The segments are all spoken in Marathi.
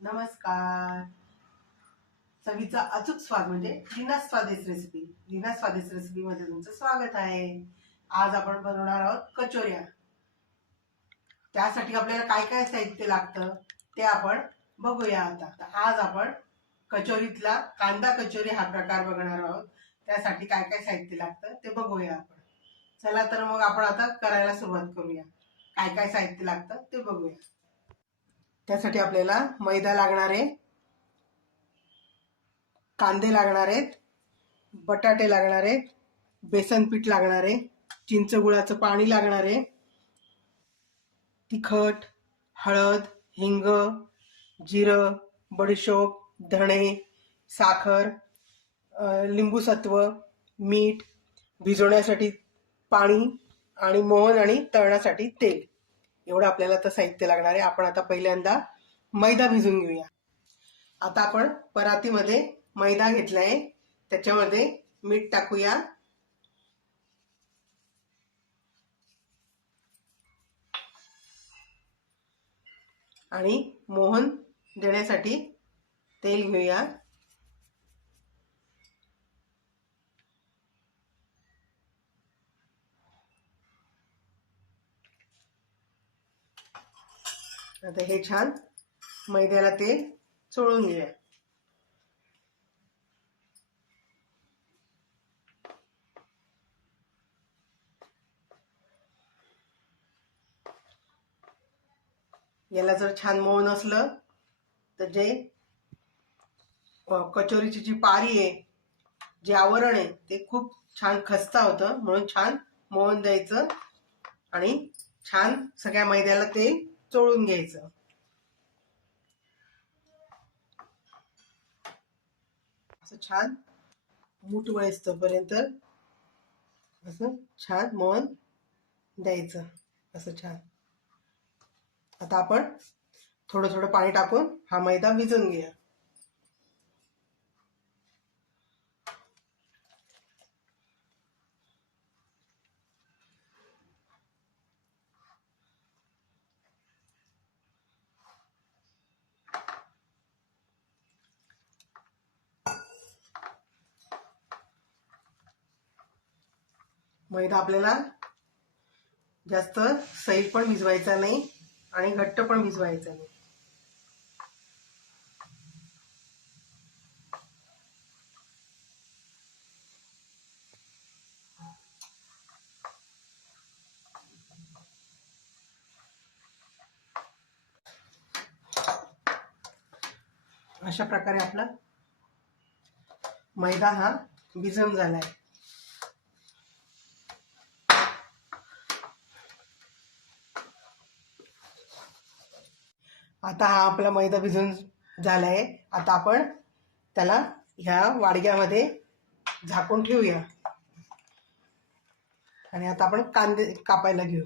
नमस्कार. चवीचा अचूक स्वाद म्हणजे लीनास स्वादिष्ट रेसिपी. लीनास स्वादिष्ट रेसिपी मध्ये तुमचं स्वागत आहे. आज आपण बनवणार आहोत कचोऱ्या. त्यासाठी आपल्याला काय काय साहित्य लागतं ते आपण बघूया. आता आज आपण कचोरीतला कांदा कचोरी हा प्रकार बघणार आहोत. त्यासाठी काय काय साहित्य लागतं ते बघूया आपण. चला तर मग आपण आता करायला सुरुवात करूया. काय काय साहित्य लागतं ते बघूया. त्यासाठी आपल्याला मैदा लागणार आहे, कांदे लागणार आहेत, बटाटे लागणार आहेत, बेसन पीठ लागणार आहे, चिंच गुळाचं पाणी लागणार आहे, तिखट, हळद, हिंग, जिरं, बडीशोप, धणे, साखर, लिंबू सत्व, मीठ, भिजवण्यासाठी पाणी आणि मोहन आणि तळण्यासाठी तेल. एवढं आपल्याला तर साहित्य लागणार आहे. आपण आता पहिल्यांदा मैदा भिजवून घेऊया. आता आपण परातीमध्ये मैदा घेतलाय, त्याच्यामध्ये मीठ टाकूया आणि मोहन देण्यासाठी तेल घेऊया. आता हे छान मैद्याला तेल चोळून घेऊया. याला जर छान मऊ असलं तर जे कचोरीची जी पारी आहे, जे आवरण आहे ते खूप छान खस्ता होतं. म्हणून छान मोहन द्यायचं आणि छान सगळ्या मैद्याला ते चोळून घ्यायचं. असं छान मूठ वळेस्तोपर्यंत असं छान मोहन द्यायचं. असं छान. आता आपण थोडं थोडं पाणी टाकून हा मैदा भिजवून घेऊया. मैदा आपल्याला जास्त सैल पण भिजवायचा नाही आणि घट्ट पण भिजवायचा नाही. अशा प्रकारे आपला मैदा हा भिजवून झालाय. आता हा आपला मैदा भिजून झालाय. आता आपण त्याला ह्या वाडग्यामध्ये झाकून ठेवूया आणि आता आपण कांदे कापायला घेऊ.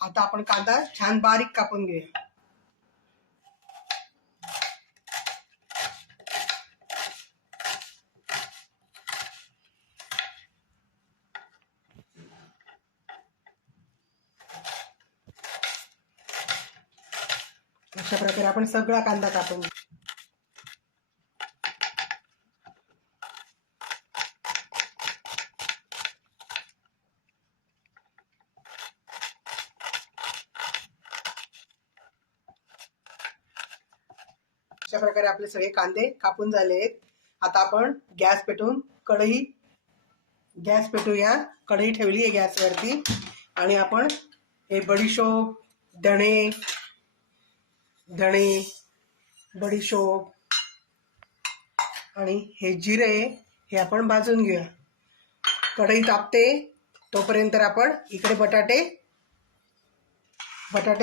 आता आपण कांदा छान बारीक कापून घेऊया. अशा प्रकारे आपण सगळा कांदा कापून घेऊ. अशा प्रकारे आपले सगळे कांदे कापून झाले आहेत. आता आपण गॅस पेटूया. कढई ठेवली आहे गॅसवरती आणि आपण हे बडीशोप, धणे, बडीशोप आणि हे जिरे हे आपण भाजून घेऊया. कढई तापते तोपर्यंत आपण इकडे बटाटे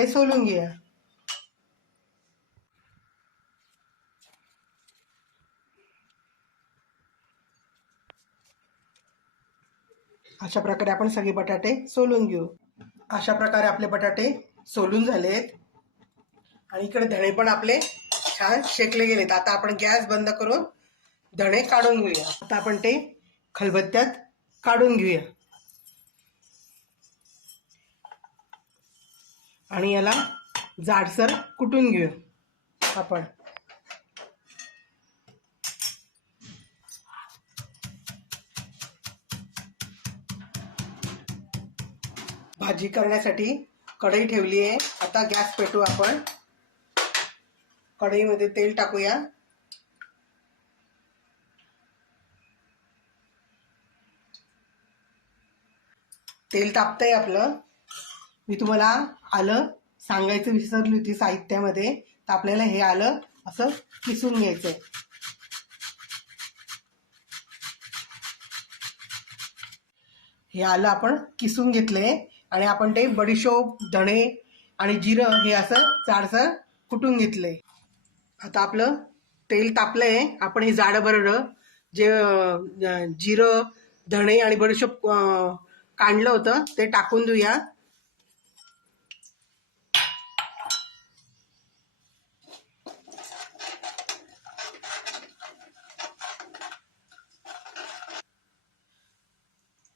सोलून घेऊया. अशा प्रकारे आपण सगळे बटाटे सोलून घेऊ. अशा प्रकारे आपले बटाटे सोलून झालेत आणि इकडे धणे पण आपले छान शेकले गेलेत. आता आपण गॅस बंद करून धणे काढून घेऊया. आता आपण ते खलबत्त्यात काढून घेऊया आणि याला जाडसर कुटून घेऊया आपण. भाजी करण्यासाठी कढई ठेवली आहे. आता गॅस पेटवू आपण. कढईमध्ये तेल टाकूया. तेल तापतंय आपलं. मी तुम्हाला आलं सांगायचं विसरली होती साहित्यामध्ये. तर आपल्याला हे आलं असं किसून घ्यायचंय. हे आलं आपण किसून घेतलंय आणि आपण ते बडीशोप, धणे आणि जिरं हे असं जाडसर कुटून घेतलंय. आता आपलं तेल तापलंय. आपण हे जाडं बरडं जे जिरं, धणे आणि बडीशोप काढलं होतं ते टाकून देऊया.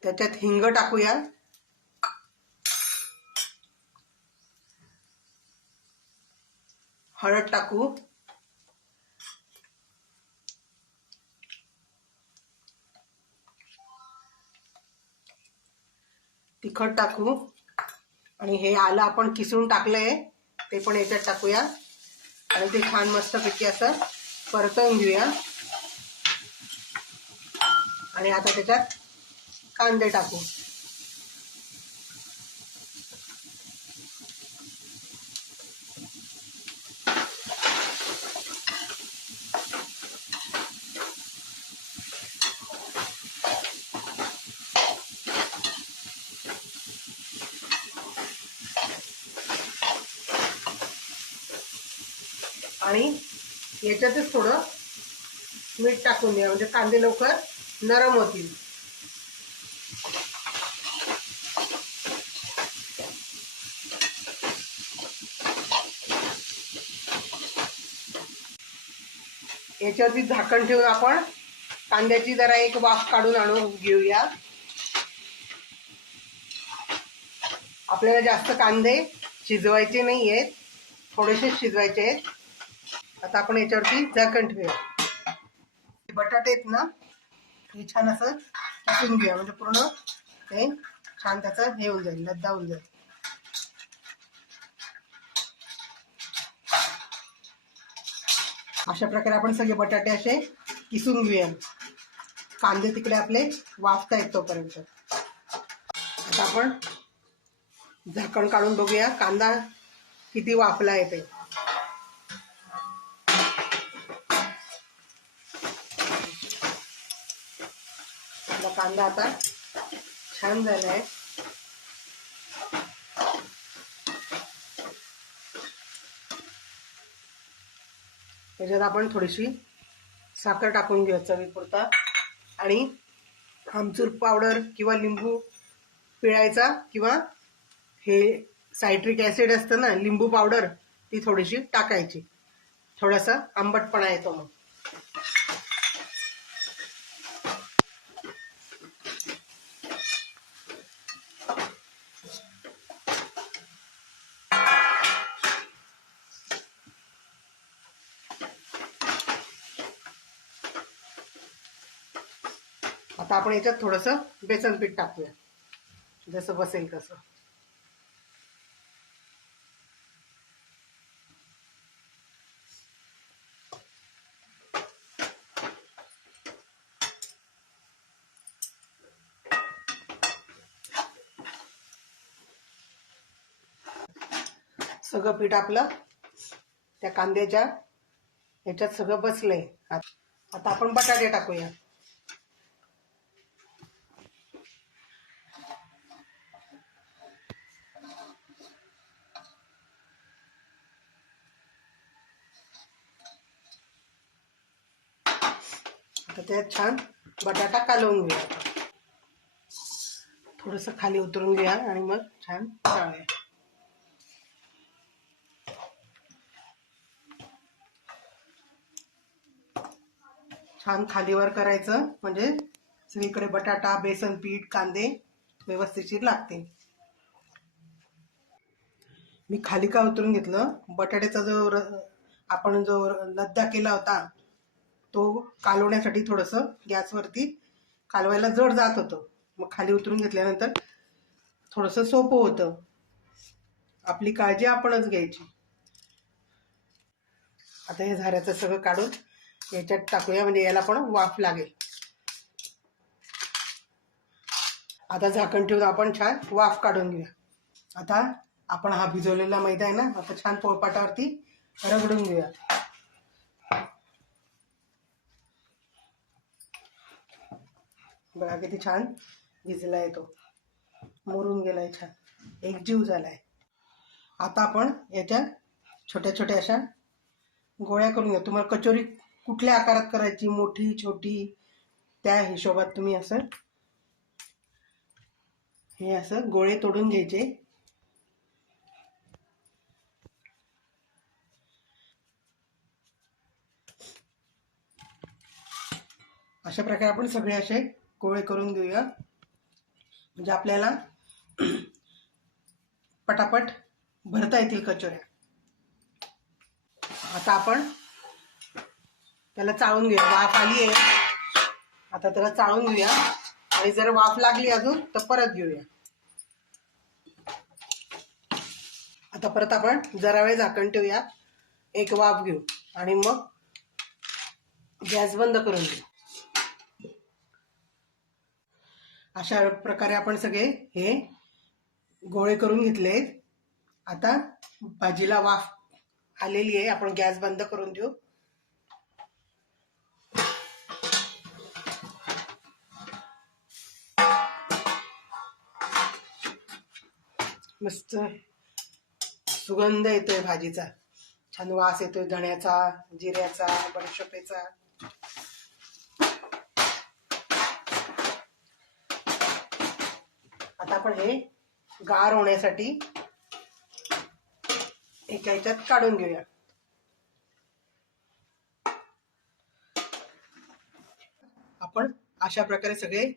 त्याच्यात हिंग टाकूया. हळद टाकू. तिखट टाकू. आणि हे आलं आपण किसून टाकलंय ते पण याच्यात टाकूया आणि ते छान मस्तपैकी असं परतवून घेऊया. आणि आता त्याच्यात कांदे टाकू. आणि याच्यातच थोडं मीठ टाकून द्या म्हणजे कांदे लवकर नरम होतील. याच्यावरती झाकण ठेवून आपण कांद्याची जरा एक वाफ काढून आणून घेऊया. आपल्याला जास्त कांदे शिजवायचे नाही आहेत, थोडेसे शिजवायचे आहेत. आता आपण याच्यावरती झाकण ठेवूया. बटाटे आहेत ना हे छान असं किसून घेऊया म्हणजे पूर्ण ते छान त्याचं हे होऊन जाईल, लद्दा होऊन जाईल. अशा प्रकारे आपण सगळे बटाटे असे किसून घेऊया. कांदे तिकडे आपले वाफतायत तोपर्यंत. आता आपण झाकण काढून बघूया कांदा किती वाफला आहे ते. आपला कांदा आता छान झालाय. त्याच्यात आपण थोडीशी साखर टाकून घेऊ चवीपुरता आणि आमचूर पावडर किंवा लिंबू पिळायचा किंवा हे सायट्रिक ॲसिड असतं ना लिंबू पावडर ती थोडीशी टाकायची. थोडासा आंबटपणा येतो मग. आता आपण याच्यात थोडंसं बेसन पीठ टाकूया जसं बसेल तसं. सगळं पीठ आपलं त्या कांद्याच्या ह्याच्यात सगळं बसलंय. आता आपण बटाटे टाकूया. आता त्यात छान बटाटा कालवून घेऊया. थोडंसं खाली उतरून घ्या आणि मग छान तळूया. छान खालीवर करायचं म्हणजे सगळीकडे बटाटा, बेसन पीठ, कांदे व्यवस्थित लागते. मी खाली का उतरून घेतलं, बटाट्याचा जो आपण जो लद्दा केला होता तो कालवण्यासाठी थोडंसं गॅसवरती कालवायला जड जात होतं. मग खाली उतरून घेतल्यानंतर थोडंसं सोपं होतं. आपली काळजी आपणच घ्यायची. आता हे झाऱ्याचं सगळं काढून याच्यात टाकूया, म्हणजे याला पण वाफ लागेल. आता झाकण ठेवून आपण छान वाफ काढून घेऊया. आता आपण हा भिजवलेला मैदा आहे ना, आता छान पोळपाटावरती रगडून घेऊया. बघा किती छान भिजलाय, तो मुरून गेलाय, छान एकजीव झालाय. आता आपण याच्या छोट्या छोट्या अशा गोळ्या करून घ्या. तुम्हाला कचोरी कुठल्या आकारात करायची, मोठी छोटी, त्या हिशोबात तुम्ही असं हे असं गोळे तोडून घ्यायचे. अशा प्रकारे आपण सगळे असे गोळे करून घेऊया, म्हणजे आपल्याला पटापट भरता येतील कचोऱ्या. आता आपण त्याला चाळून घेऊया. वाफ आली आहे, आता त्याला चाळून घेऊया. आणि जर वाफ लागली अजून तर परत घेऊया. आता परत आपण जरा वेळ झाकण ठेवूया, एक वाफ घेऊ आणि मग गॅस बंद करून घेऊ. अशा प्रकारे आपण सगळे हे गोळे करून घेतलेत. आता भाजीला वाफ आलेली आहे, आपण गॅस बंद करून देऊ. मस्त सुगंध येतोय भाजीचा, छान वास येतोय धण्याचा, जिऱ्याचा, बडीशेपेचा. आता आपण हे गार होण्यासाठी एका ह्याच्यात काढून घेऊया. आपण अशा प्रकारे सगळे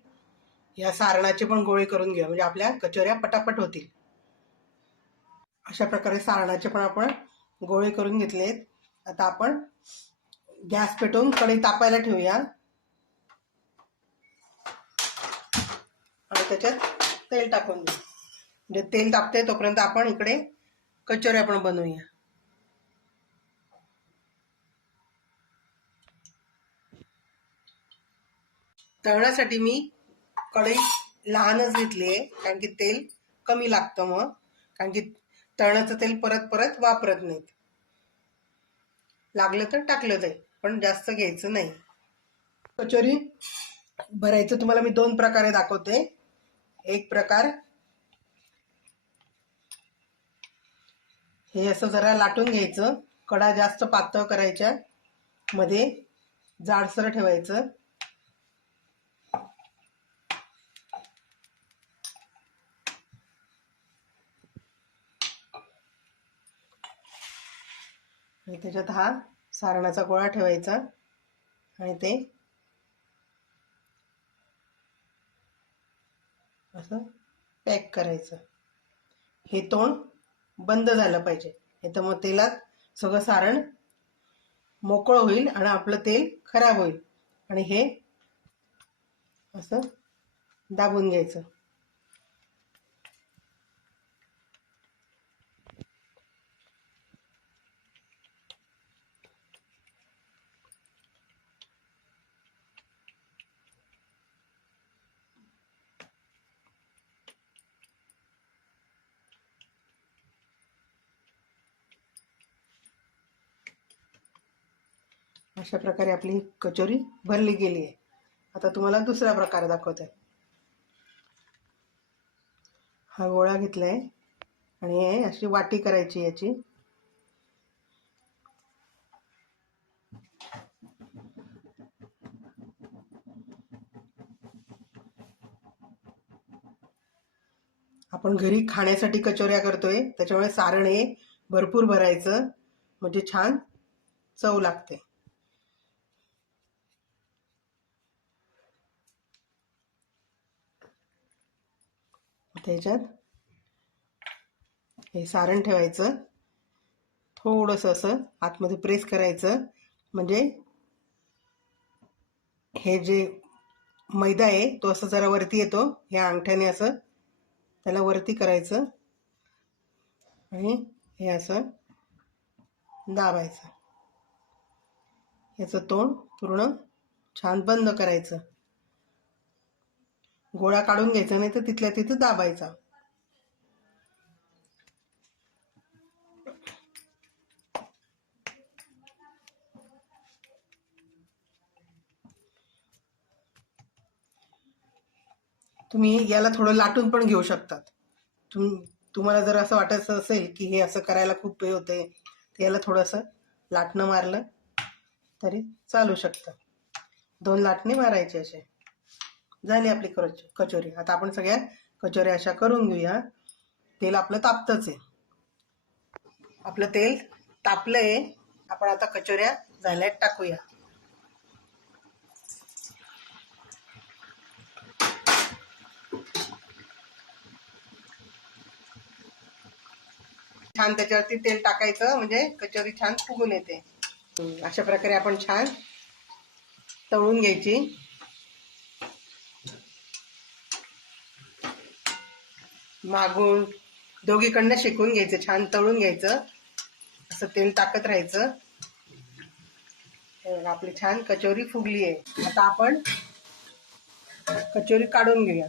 या सारणाचे पण गोळे करून घेऊया, म्हणजे आपल्या कचोऱ्या पटापट होतील. अशा प्रकारे सारणाचे पण आपण गोळे करून घेतलेत. आता आपण गॅस पेटवून कढई तापायला ठेवूया आणि त्याच्यात तेल टाकून घेऊ. म्हणजे तेल तापते तोपर्यंत आपण इकडे कचोऱ्या पण बनवूया. तळण्यासाठी मी कढई लहानच घेतली आहे, कारण की तेल कमी लागतं मग, कारण की तळण्याचं तेल परत परत वापरत नाहीत. लागलं तर टाकलं जाईल, पण जास्त घ्यायचं नाही. कचोरी भरायचं तुम्हाला मी दोन प्रकारे दाखवते. एक प्रकार हे असं जरा लाटून घ्यायचं, कडा जास्त पातळ करायच्या, मध्ये जाडसर ठेवायचं. आणि त्याच्यात हा सारणाचा गोळा ठेवायचा आणि ते असं पॅक करायचं. हे तोंड बंद झालं पाहिजे, नाही तर मग तेलात सगळं सारण मोकळं होईल आणि आपलं तेल खराब होईल. आणि हे असं दाबून घ्यायचं. अशा प्रकारे आपली कचोरी भरली गेली आहे. आता तुम्हाला दुसरा प्रकार दाखवते. हा गोळा घेतलाय आणि अशी वाटी करायची याची. आपण घरी खाण्यासाठी कचोऱ्या करतोय, त्याच्यामुळे सारण हे भरपूर भरायचं, म्हणजे छान चव लागते. त्याच्यात हे सारण ठेवायचं, थोडंसं असं आतमध्ये प्रेस करायचं, म्हणजे हे जे मैदा आहे तो असं जरा वरती येतो. ह्या अंगठ्याने असं त्याला वरती करायचं आणि हे असं दाबायचं. याचं तोंड पूर्ण छान बंद करायचं. गोळा काढून घ्यायचा, नाही तर तिथल्या तिथं दाबायचा. तुम्ही याला थोडं लाटून पण घेऊ शकतात. तुम्हाला जर असं वाटत असेल की हे असं करायला खूप वेळ होते, तर याला थोडंसं लाटणं मारलं तरी चालू शकतं. 2 लाटणे मारायचे असे. झाली आपली कचोरी. आता आपण सगळ्या कचोऱ्या अशा करून घेऊया. तेल आपलं तापतच आहे. आपलं तेल तापलंय. आपण आता कचोऱ्या झाल्यात टाकूया. छान त्याच्यावरती तेल टाकायचं, म्हणजे कचोरी छान फुगून येते. अशा प्रकारे आपण छान तळून घ्यायची. मागून दोघीकडनं शेकून घ्यायचं, छान तळून घ्यायचं. असं तेल टाकत राहायचं. आपली छान कचोरी फुगली आहे. आता आपण कचोरी काढून घेऊया.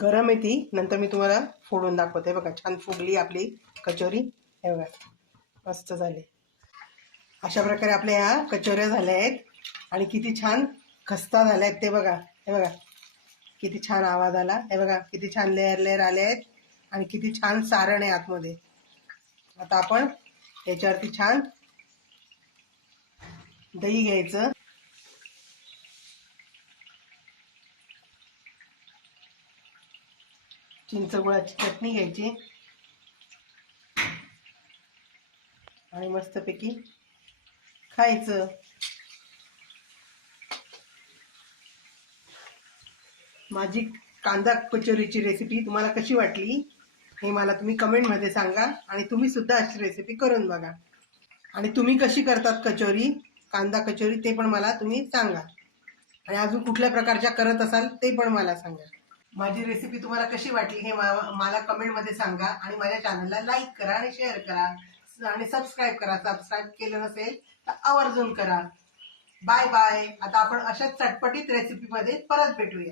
गरम आहे ती, नंतर मी तुम्हाला फोडून दाखवते. बघा छान फुगली आपली कचोरी. हे बघा मस्त झाली. अशा प्रकारे आपल्या ह्या कचोऱ्या झाल्या आहेत आणि किती छान खस्ता झाल्या आहेत ते बघा. हे बघा किती छान आवाज आला. हे बघा किती छान लेअर लेअर आले आहेत आणि किती छान सारण आहे आतमध्ये. आता आपण याच्यावरती छान दही घ्यायचं. चिंच गुळाची चटणी घ्यायची आणि मस्तपैकी खायचं. माझी कांदा कचोरीची रेसिपी तुम्हाला कशी वाटली हे मला तुम्ही कमेंटमध्ये सांगा. आणि तुम्ही सुद्धा अशी रेसिपी करून बघा. आणि तुम्ही कशी करतात कचोरी, कांदा कचोरी, ते पण मला तुम्ही सांगा. आणि अजून कुठल्या प्रकारच्या करत असाल ते पण मला सांगा. माझी रेसिपी तुम्हाला कशी वाटली हे मला कमेंटमध्ये सांगा. आणि माझ्या चॅनलला लाईक करा आणि शेअर करा आणि सबस्क्राईब करा. सबस्क्राईब केलं नसेल तर आवर्जून करा. Bye bye. आता आपण अशाच चटपटीत रेसिपीमध्ये परत भेटूया.